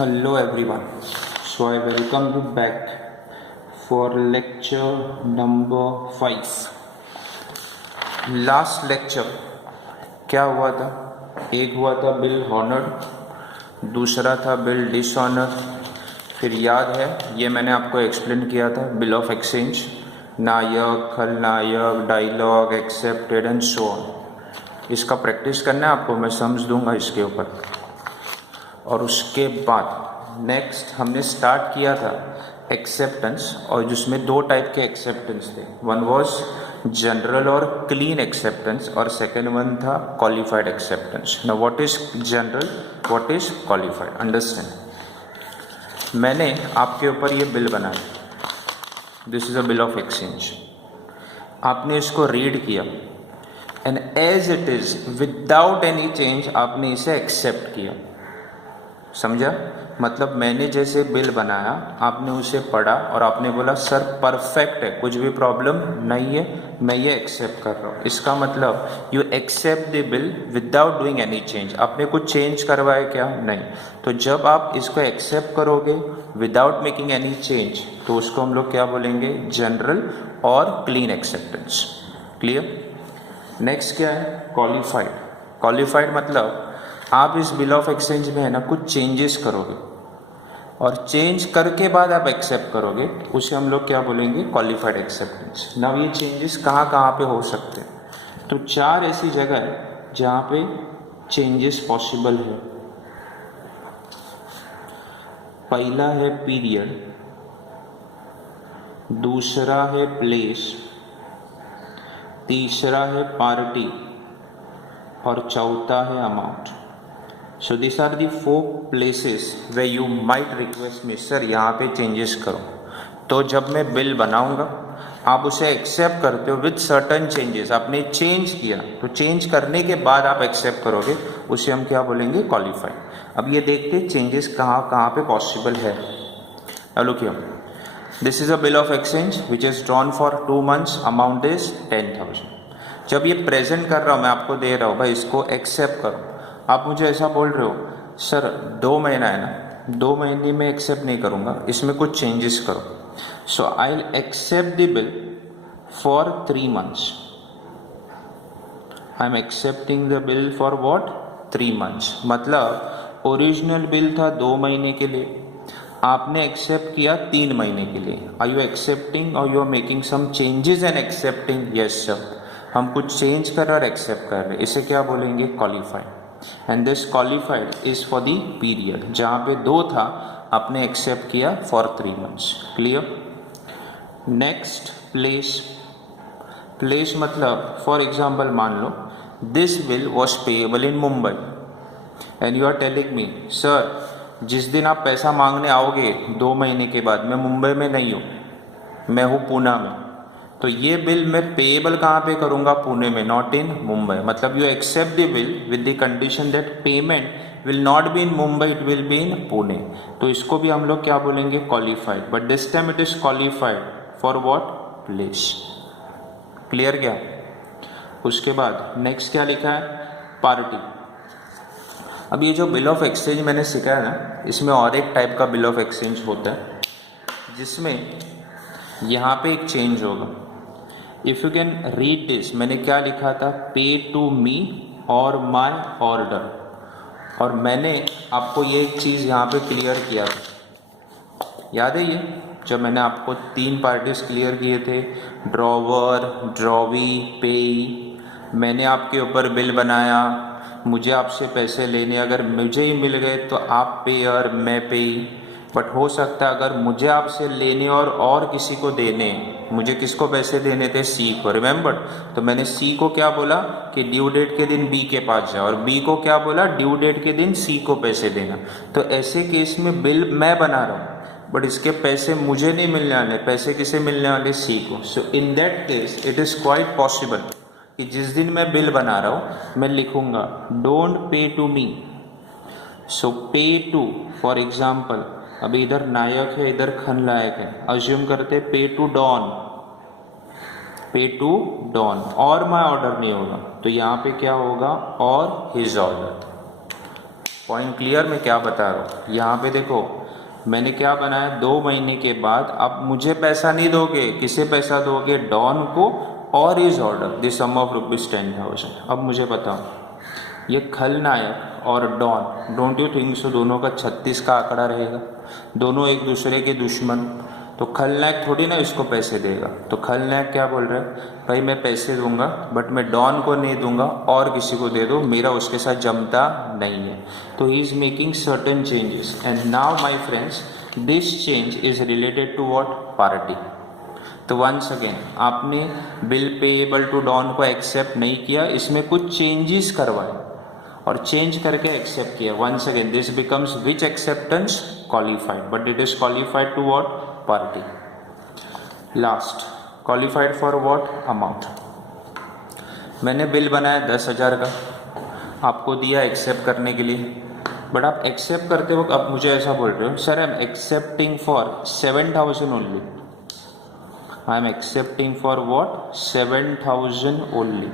Hello everyone. So I welcome you back for lecture number 5. Last lecture क्या हुआ था? एक हुआ था बिल हॉनर्ड, दूसरा था बिल डिसऑनर्ड। फिर याद है ये मैंने आपको एक्सप्लेन किया था बिल ऑफ एक्सचेंज, नायक, खलनायक, dialogue, accepted and so on. इसका प्रैक्टिस करना है आपको, मैं समझ दूंगा इसके ऊपर। और उसके बाद नेक्स्ट हमने स्टार्ट किया था एक्सेप्टेंस, और जिसमें दो टाइप के एक्सेप्टेंस थे। वन वाज जनरल और क्लीन एक्सेप्टेंस, और सेकेंड वन था qualified acceptance. Now what is general, what is qualified, understand. मैंने आपके ऊपर ये बिल बनाया, this is a bill of exchange. आपने इसको रीड किया and as it is without any change आपने इसे एक्सेप्ट किया। समझा? मतलब मैंने जैसे बिल बनाया, आपने उसे पढ़ा और आपने बोला सर परफेक्ट है, कुछ भी प्रॉब्लम नहीं है, मैं ये एक्सेप्ट कर रहा हूँ। इसका मतलब you accept the bill without doing any change. आपने कुछ चेंज करवाया क्या? नहीं। तो जब आप इसको एक्सेप्ट करोगे विदाउट मेकिंग एनी चेंज, तो उसको हम लोग क्या बोलेंगे? जनरल और क्लीन एक्सेप्टेंस। क्लियर? नेक्स्ट क्या है? क्वालिफाइड। क्वालिफाइड मतलब आप इस बिल ऑफ एक्सचेंज में है ना कुछ चेंजेस करोगे और चेंज करके बाद आप एक्सेप्ट करोगे, उसे हम लोग क्या बोलेंगे? Qualified acceptance. नाउ ये चेंजेस कहाँ कहाँ पे हो सकते हैं? तो चार ऐसी जगह है जहाँ पे चेंजेस पॉसिबल है। पहला है पीरियड, दूसरा है प्लेस, तीसरा है पार्टी और चौथा है amount. So these are the 4 places where you might request me, sir यहाँ पे चेंजेस करो। तो जब मैं बिल बनाऊंगा आप उसे एक्सेप्ट करते हो विद सर्टन चेंजेस। आपने चेंज किया तो चेंज करने के बाद आप एक्सेप्ट करोगे, उसे हम क्या बोलेंगे? क्वालिफाइड। अब ये देखते हैं चेंजेस कहाँ कहाँ पे पॉसिबल है। Now look here, this is a bill of exchange which is drawn for 2 months, amount is 10,000। जब ये प्रेजेंट कर रहा हूँ, मैं आपको दे रहा हूँ भाई इसको एक्सेप्ट करो, आप मुझे ऐसा बोल रहे हो सर 2 महीना है ना, 2 महीने में एक्सेप्ट नहीं करूँगा, इसमें कुछ चेंजेस करो। So I will accept the bill for 3 months। I am accepting the bill for what? 3 months। मतलब ओरिजिनल बिल था 2 महीने के लिए, आपने एक्सेप्ट किया 3 महीने के लिए। आर यू एक्सेप्टिंग और you are making some changes and accepting? Yes sir, हम कुछ चेंज कर रहे और एक्सेप्ट कर रहे, इसे क्या बोलेंगे? Qualified. And this qualified is for the period, जहाँ पे 2 था आपने एक्सेप्ट किया for 3 months। Clear? Next place. Place मतलब फॉर एग्जाम्पल मान लो this bill was payable in Mumbai and you are telling me sir जिस दिन आप पैसा मांगने आओगे 2 महीने के बाद, मैं मुंबई में नहीं हूँ, मैं हूँ पूना में, तो ये बिल मैं पेएबल कहाँ पे करूँगा? पुणे में, नॉट इन मुंबई। मतलब you accept the bill with the condition that payment will not be in Mumbai, it will be in Pune. तो इसको भी हम लोग क्या बोलेंगे? Qualified. But this time it is qualified for what? Place. Clear क्या? उसके बाद नेक्स्ट क्या लिखा है? पार्टी। अब ये जो बिल ऑफ एक्सचेंज मैंने सिखाया ना, इसमें और एक टाइप का बिल ऑफ एक्सचेंज होता है जिसमें यहाँ पे एक चेंज होगा। If you can read this, मैंने क्या लिखा था? पे टू मी और माई ऑर्डर। और मैंने आपको ये एक चीज़ यहाँ पे क्लियर किया था, याद है ये? जब मैंने आपको 3 पार्टीज क्लियर किए थे, ड्रॉवर, ड्रॉवी, पेई। मैंने आपके ऊपर बिल बनाया, मुझे आपसे पैसे लेने, अगर मुझे ही मिल गए तो आप पेयर, मैं पेई। बट हो सकता है अगर मुझे आपसे लेने और किसी को देने, मुझे किसको पैसे देने थे? सी को, रिमेंबर? तो मैंने सी को क्या बोला कि ड्यू डेट के दिन बी के पास जाओ, और बी को क्या बोला? ड्यू डेट के दिन सी को पैसे देना। तो ऐसे केस में बिल मैं बना रहा हूँ बट इसके पैसे मुझे नहीं मिलने वाले, पैसे किसे मिलने वाले? सी को। So in that case it is quite possible कि जिस दिन मैं बिल बना रहा हूँ मैं लिखूंगा डोंट पे टू मी, सो पे टू। फॉर एग्जाम्पल अभी इधर नायक है, इधर खलनायक है, अज्यूम करते पे टू डॉन, पे टू डॉन, और माई ऑर्डर नहीं होगा, तो यहाँ पे क्या होगा? और हिज ऑर्डर। पॉइंट क्लियर मैं क्या बता रहा हूँ? यहाँ पे देखो मैंने क्या बनाया, 2 महीने के बाद आप मुझे पैसा नहीं दोगे, किसे पैसा दोगे? डॉन को और his order the sum of ₹10,000। अब मुझे बताओ, ये खलनायक और Don, don't you think so दोनों का 36 का आंकड़ा रहेगा? दोनों एक दूसरे के दुश्मन, तो खलनायक थोड़ी ना इसको पैसे देगा। तो खलनायक क्या बोल रहा है, भाई मैं पैसे दूंगा बट मैं डॉन को नहीं दूंगा, और किसी को दे दो, मेरा उसके साथ जमता नहीं है। तो he is making certain changes and now my friends this change is related to what? Party. तो वंस अगेन आपने बिल पेएबल टू डॉन को एक्सेप्ट नहीं किया, इसमें कुछ चेंजेस करवाए और चेंज करके एक्सेप्ट किया। Once again this becomes which acceptance? Qualified, but it is qualified to what? Party. Last, qualified for what? Amount. मैंने बिल बनाया 10,000 का, आपको दिया एक्सेप्ट करने के लिए, बट आप एक्सेप्ट करते वक्त आप मुझे ऐसा बोल रहे हो, sir I am accepting for 7,000 only. I am accepting for what? 7,000 only.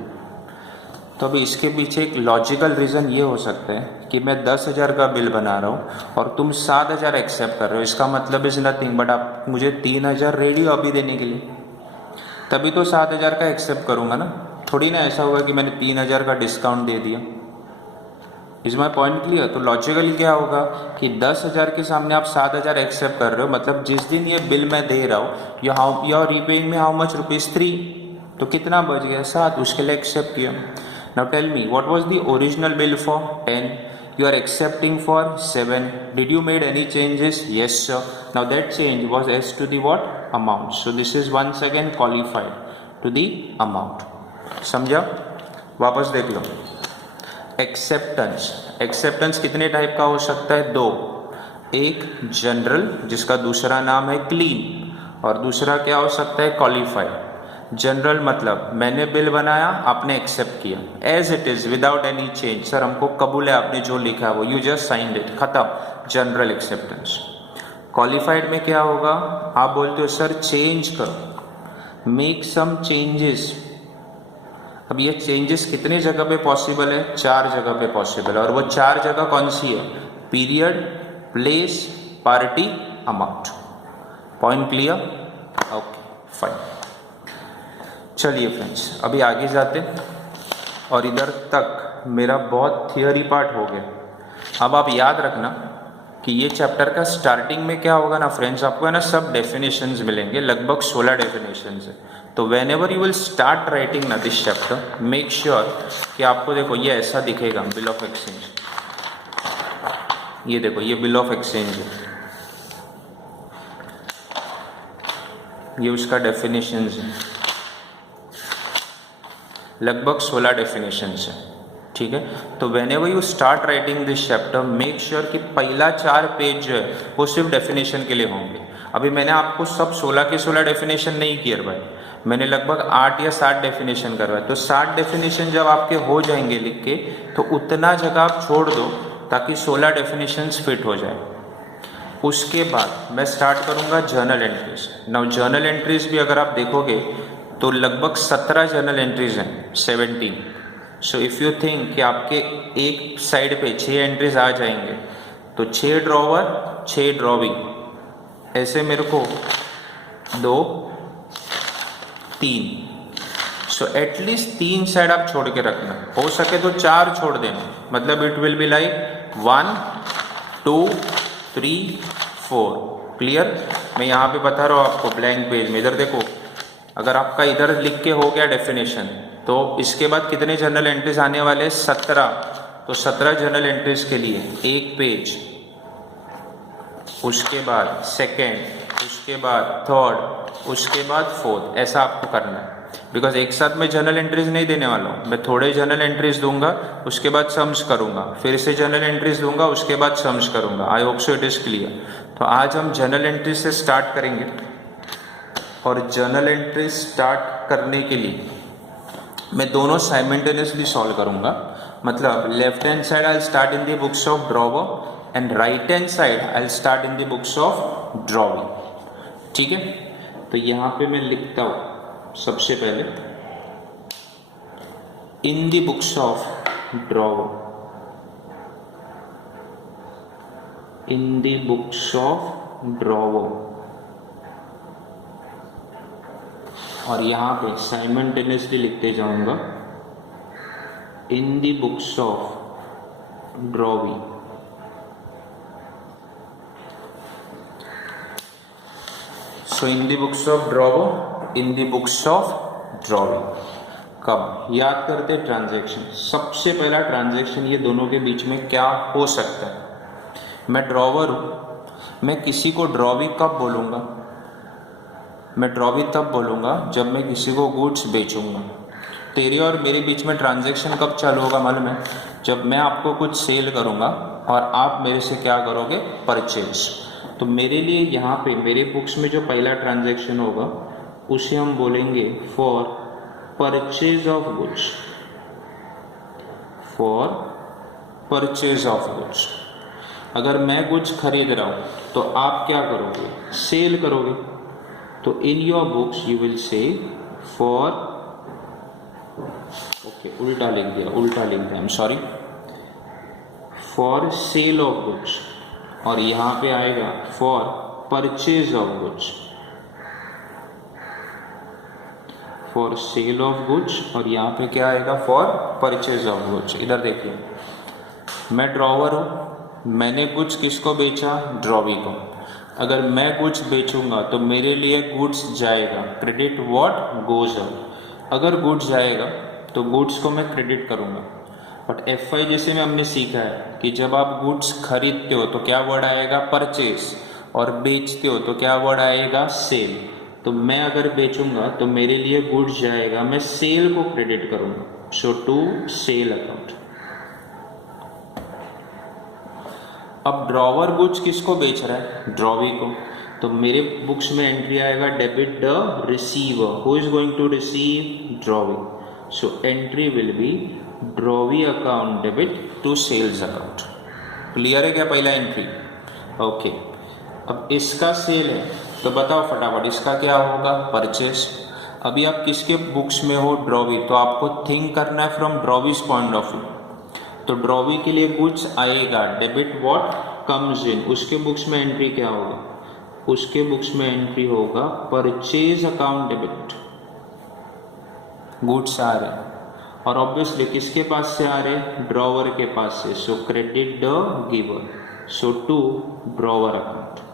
तो अभी इसके पीछे एक लॉजिकल रीज़न ये हो सकता है कि मैं 10,000 का बिल बना रहा हूँ और तुम 7,000 एक्सेप्ट कर रहे हो, इसका मतलब इज नथिंग, बट आप मुझे 3,000 रेडी हो अभी देने के लिए, तभी तो 7,000 का एक्सेप्ट करूँगा ना। थोड़ी ना ऐसा होगा कि मैंने 3,000 का डिस्काउंट दे दिया। Is my point clear? तो लॉजिकली क्या होगा कि 10,000 के सामने आप 7,000 एक्सेप्ट कर रहे हो, मतलब जिस दिन ये बिल मैं दे रहा हूँ यू आर रीपेइंग में हाउ मच? ₹3। तो कितना बच गया? 7, उसके लिए एक्सेप्ट किया। Now tell me, what was the original bill for? 10. You are accepting for 7. Did you made any changes? Yes, sir. Now that change was as to the what? Amount. So this is once again qualified to the amount. समझा? वापस देख लो। Acceptance कितने type का हो सकता है? 2। एक general, जिसका दूसरा नाम है क्लीन, और दूसरा क्या हो सकता है? क्वालिफाइड। जनरल मतलब मैंने बिल बनाया, आपने एक्सेप्ट किया as it is without any change, sir हमको कबूल है, आपने जो लिखा है वो, यू जस्ट साइंड इट, खत्म, जनरल एक्सेप्टेंस। क्वालिफाइड में क्या होगा? आप बोलते हो सर चेंज करो, मेक सम चेंजेस। अब ये चेंजेस कितनी जगह पे पॉसिबल है? 4 जगह पे पॉसिबल है, और वो 4 जगह कौन सी है? Period, place, party, amount. Point clear? Okay fine. चलिए फ्रेंड्स अभी आगे जाते, और इधर तक मेरा बहुत थियोरी पार्ट हो गया। अब आप याद रखना कि ये चैप्टर का स्टार्टिंग में क्या होगा ना फ्रेंड्स, आपको है ना सब डेफिनेशंस मिलेंगे, लगभग 16 डेफिनेशंस है। तो when ever you will start writing ना दिस चैप्टर, मेक श्योर कि आपको देखो ये ऐसा दिखेगा, बिल ऑफ एक्सचेंज। ये देखो ये बिल ऑफ एक्सचेंज है, ये उसका डेफिनेशंस है, लगभग 16 डेफिनेशंस है, ठीक है। तो when ever you start writing this chapter, make sure कि पहला 4 पेज जो है वो सिर्फ डेफिनेशन के लिए होंगे। अभी मैंने आपको सब 16 के 16 डेफिनेशन नहीं किए भाई, मैंने लगभग 8 या 7 डेफिनेशन करवाए। तो 7 डेफिनेशन जब आपके हो जाएंगे लिख के, तो उतना जगह आप छोड़ दो ताकि 16 डेफिनेशंस फिट हो जाए। उसके बाद मैं स्टार्ट करूँगा journal entries. Now journal entries भी अगर आप देखोगे तो लगभग 17 जर्नल एंट्रीज हैं, 17। सो इफ़ यू थिंक कि आपके एक साइड पे 6 एंट्रीज आ जाएंगे, तो 6 ड्रॉवर 6 ड्रॉविंग, ऐसे मेरे को 2 3, सो एटलीस्ट 3 साइड आप छोड़ के रखना, हो सके तो 4 छोड़ देना, मतलब it will be like 1 2 3 4। Clear? मैं यहाँ पे बता रहा हूँ आपको ब्लैंक पेज में, इधर देखो, अगर आपका इधर लिख के हो गया डेफिनेशन, तो इसके बाद कितने जर्नल एंट्रीज आने वाले? 17। तो 17 जर्नल एंट्रीज के लिए एक पेज, उसके बाद सेकेंड, उसके बाद थर्ड, उसके बाद फोर्थ, ऐसा आपको करना है। बिकॉज एक साथ मैं जर्नल एंट्रीज नहीं देने वाला हूँ, मैं थोड़े जर्नल एंट्रीज दूंगा, उसके बाद सम्स करूंगा, फिर से जर्नल एंट्रीज दूंगा, उसके बाद सम्स करूंगा। I hope so it is clear. तो आज हम जर्नल एंट्रीज से स्टार्ट करेंगे, और जर्नल एंट्री स्टार्ट करने के लिए मैं दोनों साइमल्टेनियसली सॉल्व करूंगा। मतलब left hand side I start in the books of drawer and right hand side I start in the books of drawing, ठीक है। तो यहाँ पे मैं लिखता हूँ सबसे पहले in the books of drawer, in the books of drawer, और यहाँ पे साइमल्टेनियसली लिखते जाऊंगा in the books of drawee. So in the books of drawer, in the books of drawee. कब याद करते ट्रांजैक्शन, सबसे पहला ट्रांजैक्शन ये दोनों के बीच में क्या हो सकता है। मैं ड्रॉवर हूं, मैं किसी को ड्रॉवी कब बोलूंगा, मैं ड्रॉवी तब बोलूंगा जब मैं किसी को गुड्स बेचूंगा। तेरे और मेरे बीच में ट्रांजैक्शन कब चालू होगा मालूम है, जब मैं आपको कुछ सेल करूंगा और आप मेरे से क्या करोगे, परचेज। तो मेरे लिए यहाँ पे मेरे बुक्स में जो पहला ट्रांजैक्शन होगा उसे हम बोलेंगे for purchase of goods, for purchase of goods. अगर मैं गुड्स खरीद रहा हूं तो आप क्या करोगे, सेल करोगे। तो in your books you will say for, okay उल्टा लिख दिया, I am sorry, for sale of goods, और यहां पे आएगा for purchase of goods, for sale of goods, और यहाँ पे क्या आएगा, फॉर परचेज ऑफ गुड्स। इधर देखिए, मैं ड्रॉवर हूं, मैंने गुड्स किसको बेचा, ड्रॉवी को। अगर मैं गुड्स बेचूंगा तो मेरे लिए गुड्स जाएगा, क्रेडिट व्हाट गोज आउट। अगर गुड्स जाएगा तो गुड्स को मैं क्रेडिट करूंगा। बट FI जैसे में हमने सीखा है कि जब आप गुड्स खरीदते हो तो क्या वर्ड आएगा, परचेज, और बेचते हो तो क्या वर्ड आएगा, सेल। तो मैं अगर बेचूंगा तो मेरे लिए गुड्स जाएगा, मैं सेल को क्रेडिट करूंगा, सो टू सेल अकाउंट। अब ड्रॉवर गुड्स किसको बेच रहा है, ड्रॉवी को। तो मेरे बुक्स में एंट्री आएगा debit the receiver, who is going to receive, drawee. So entry will be drawee account debit to sales account. Clear है क्या पहला एंट्री, ओके। अब इसका सेल है तो बताओ फटाफट इसका क्या होगा, परचेस। अभी आप किसके बुक्स में हो, ड्रॉवी, तो आपको थिंक करना है from drawee's point of view. तो ड्रॉवी के लिए गुड्स आएगा, डेबिट व्हाट कम्स इन, उसके बुक्स में एंट्री क्या होगा, उसके बुक्स में एंट्री होगा परचेज अकाउंट डेबिट। गुड्स आ रहे और ऑब्वियसली किसके पास से आ रहे, ड्रॉवर के पास से, so credit the giver, so to drawer account.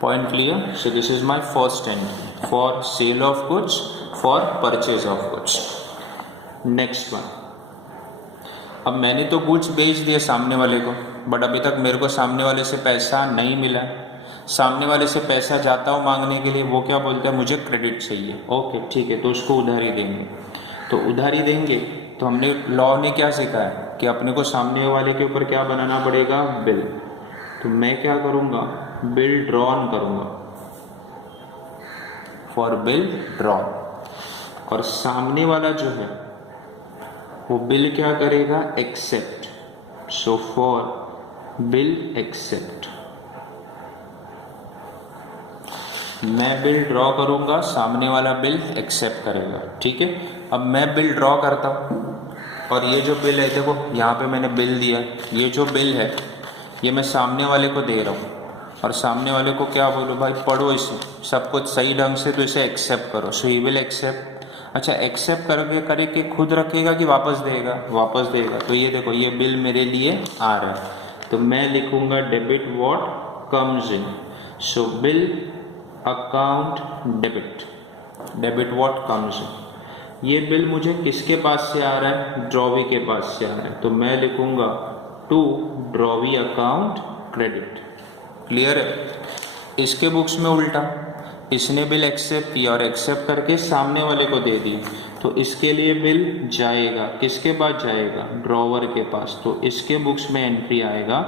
Point clear. So this is my first entry for sale of goods, for purchase of goods. Next one, अब मैंने तो गुड्स बेच दिए सामने वाले को, बट अभी तक मेरे को सामने वाले से पैसा नहीं मिला। सामने वाले से पैसा जाता हूँ मांगने के लिए, वो क्या बोलता है, मुझे क्रेडिट चाहिए। ओके ठीक है, तो उसको उधारी देंगे। तो उधारी देंगे तो हमने लॉ ने क्या सीखा है कि अपने को सामने वाले के ऊपर क्या बनाना पड़ेगा, बिल। तो मैं क्या करूँगा, बिल ड्रॉन करूँगा, फॉर बिल ड्रॉन। और सामने वाला जो है वो बिल क्या करेगा, accept, so for bill accept. मैं बिल ड्रॉ करूंगा, सामने वाला बिल एक्सेप्ट करेगा, ठीक है। अब मैं बिल ड्रॉ करता हूं और ये जो बिल है, देखो यहाँ पे मैंने बिल दिया, ये जो बिल है ये मैं सामने वाले को दे रहा हूँ और सामने वाले को क्या बोलूँ, भाई पढ़ो इसे सब कुछ सही ढंग से, तो इसे एक्सेप्ट करो। सो ही विल एक्सेप्ट। अच्छा, एक्सेप्ट करके खुद रखेगा कि वापस देगा, वापस देगा। तो ये देखो, ये बिल मेरे लिए आ रहा है, तो मैं लिखूंगा debit what comes in, so bill account debit, debit what comes in. ये बिल मुझे किसके पास से आ रहा है, ड्रॉवी के पास से आ रहा है, तो मैं लिखूंगा to drawee account credit. Clear है। इसके बुक्स में उल्टा, इसने बिल एक्सेप्ट किया और एक्सेप्ट करके सामने वाले को दे दी, तो इसके लिए बिल जाएगा, किसके पास जाएगा, ड्रॉवर के पास। तो इसके बुक्स में एंट्री आएगा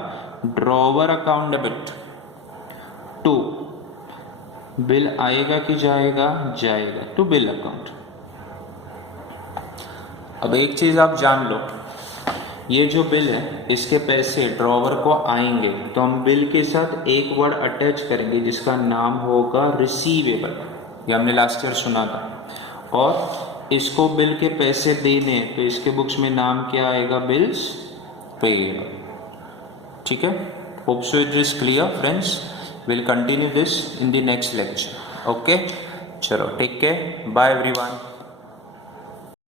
drawer account debit to, bill आएगा कि जाएगा, जाएगा, टू बिल अकाउंट। अब एक चीज आप जान लो, ये जो बिल है इसके पैसे ड्रॉवर को आएंगे, तो हम बिल के साथ एक वर्ड अटैच करेंगे जिसका नाम होगा रिसीवेबल, ये हमने लास्ट ईयर सुना था। और इसको बिल के पैसे देने, तो इसके बुक्स में नाम क्या आएगा, बिल्स पेड। ठीक है, Hope so it is clear, friends. We'll continue this in the next lecture. Okay, chalo, take care. Bye everyone.